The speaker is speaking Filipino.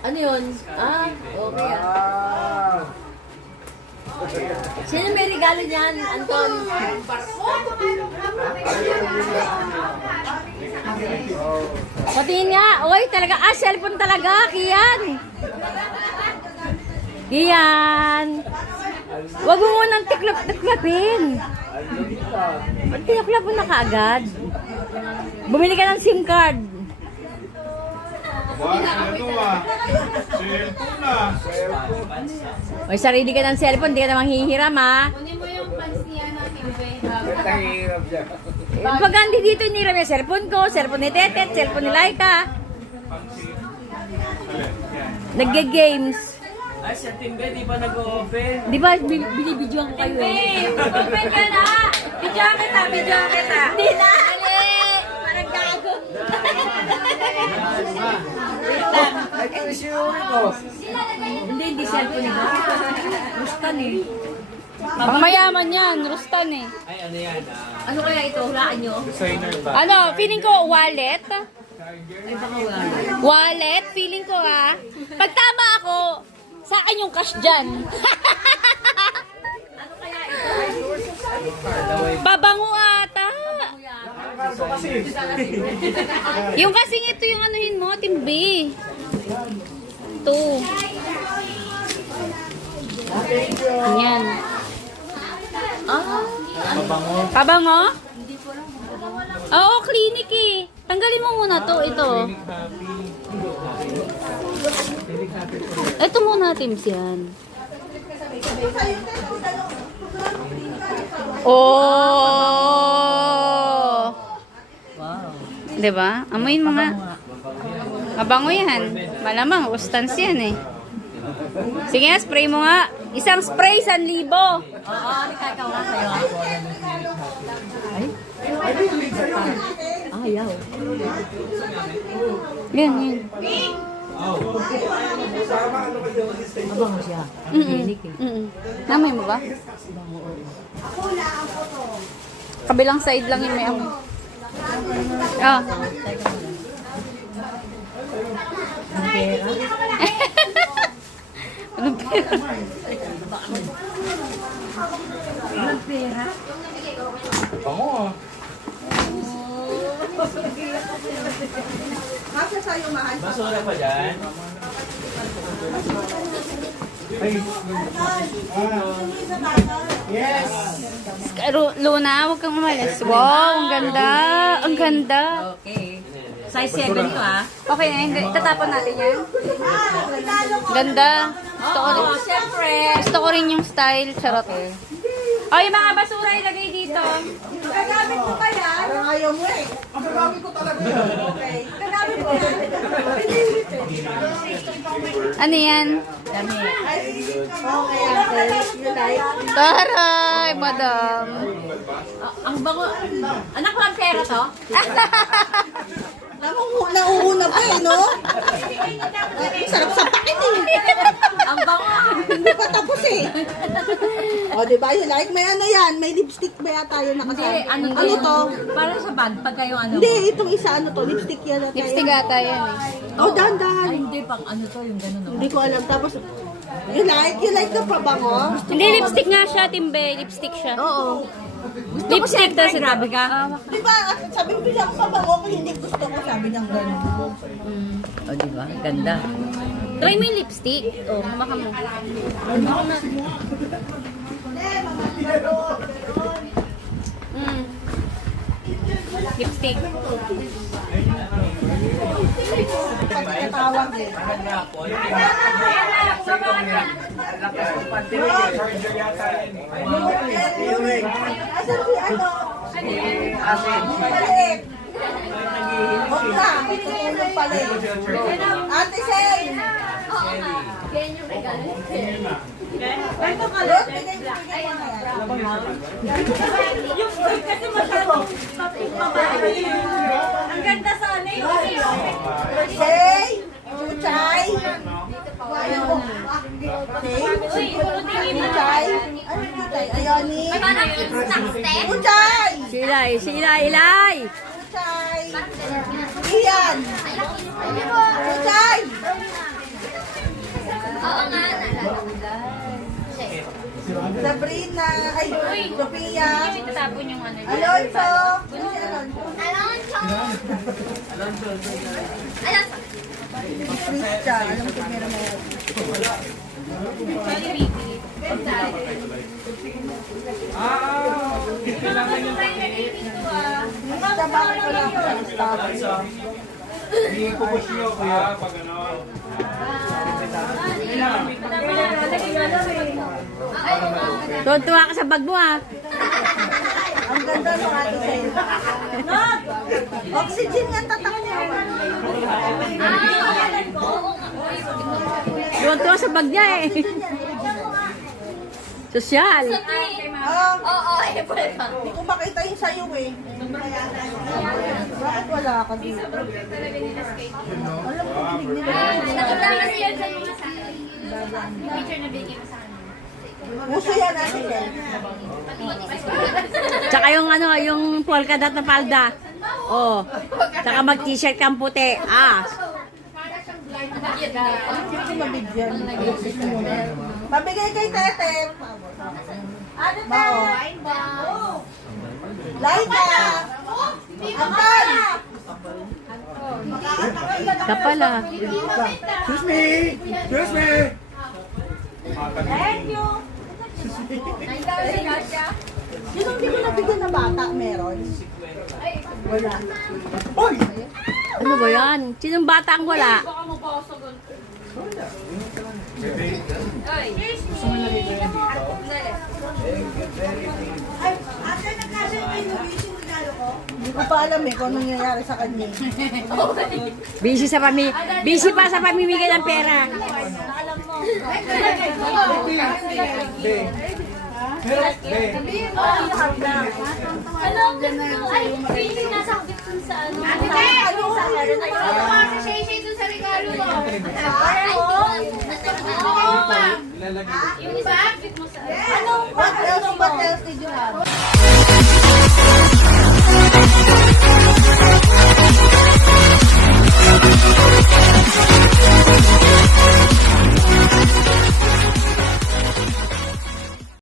Ano yun? Okay Sino may regalo niyan, Anton? Patingin nga. Uy, talaga. Cellphone talaga. Kian. Kian. Huwag mo munang tiklop-tiklopin. Ba't tiklop mo na kaagad? Bumili ka ng SIM card. May sarili ka ng cellphone, di ka namang hihiram ha. Kunin mo yung pants niya natin, Pag hindi dito hiniram yung cellphone ko, cellphone ni Tetet, cellphone ni Laika. Nagge-games. Ay, sa Timbe, di ba nag-open? Di ba binibidyoan ko kayo eh? open ka na! Bidyoan kita! Hindi na! Parang gago. Hindi cellphone nito. Rustan eh. Pang mayaman yan, Rustan eh. Ay, ano yan? Ano kaya ito? Hulaan nyo? Ano, feeling ko wallet? Ay baka wala. Wallet? Feeling ko Pag tama ako, sa akin yung cash dyan. Ano kaya ito? Pabango ata. Yung kasing ito yung anuhin mo, Timbe. Ito. Yan. Pabango? Oo, clinic eh. Tanggalin mo muna to, ito. Ito muna, Tims, yan. Oh! Wow. Diba? Amoyin mo nga. Mabango yan. Malamang, ustans yan eh. Sige nga, spray mo nga. Isang spray, 1,000. Oo, ikaw nga sa'yo. Ay? Ayaw. Yan, yan. Mabango siya. Clinic eh. Namoy mo ba? Kabilang side lang yung may amoy. Ah. Ang pera. Anong pera? Ang pera? Pango ah. Basura pa dyan? Yes! Luna, huwag kang umalis. Wow, ang ganda. Ang ganda. Okay. Size 7 to Okay na, hindi. Itatapon natin yan. Ganda. Oo, syempre. Gusto ko rin yung style. Charot. O, yung mga basura ilagay dito. Gagamit mo ba yan? Ayaw mo eh. Ang gagamit ko talaga. Okay. Gagamit mo yan. Ano yan? Dami. Okay, okay. You like? Taray, madam. Ang bango. Anak ko ang pera to? Nauuna pa eh, no? Sarap sa pakin eh. Ang bango. Hindi pa tapos eh. O, diba? You like? May ano yan? May lipstick ba yata yun Hindi, nakasama? ano to? Ano to? Para sa bag, pag kayo ano. Hindi, itong isa ano to? Lipstick yan. Lipstick ata yan eh. Oh, dahan-dahan. Ay, hindi, pang ano to, yung gano'n. Hindi ko alam. Tapos, you like? You like the pabango? Hindi, lipstick nga siya, Timbe. Lipstick siya. Oo. Lipstick daw siya. Grabe ka. Di ba? Sabi ko siya pabango ko, hindi gusto ko. Sabi niya gano'n. O, diba? Ganda. Try mo yung lipstick. Oh, baka mo. Lipstick. Pagkatawag eh. Asan si ano? Maliit. Huwag na. Tutulong pala eh. Ate Shay! Ito ka lang. Bigay mo na yan. Yung gold kasi masyadong mapipamay. Ang ganda sana yun. Hey! Chuchay! Chuchay! Ano Chuchay? Ayoni? Chuchay! Si Ilay, si Ilay, Ilay! Chuchay! Iyan! Chuchay! Sabrina! Ay, Sophia! Tatapon yung ano. Alonso! Christian, alam ko meron na yan. Basta bakit ko lang sa Starbucks? Hindi ko push nyo kuya pag ano. Tuwa ka sa bag mo ah. Ang ganda ng ato sa'yo. Oxygen nga tatak niya. Tuwa sa bag niya eh. Sosyal. Hindi ko makita yung sa'yo eh. Bakit wala ka dito? Alam ko, tinig nila. Uso yan natin eh. Tsaka yung ano, yung polka dot na palda. Oh. Tsaka mag-t-shirt kang puti. Ah. Hindi ko mabigyan. Mabigay kay Tete. Ano Mao. Laika. Anton. Kapala. Excuse me! Excuse me! Thank you. Sino hindi ko nabigyan na bata? Meron? Wala. Ano ba yan? Sinong bata ang wala? Ay, ate, nagkasya ba yung wishing regalo ko? Hindi ko pa alam eh kung anong nangyayari sa kanya. Busy pa sa pamimigay ng pera. What else did you have?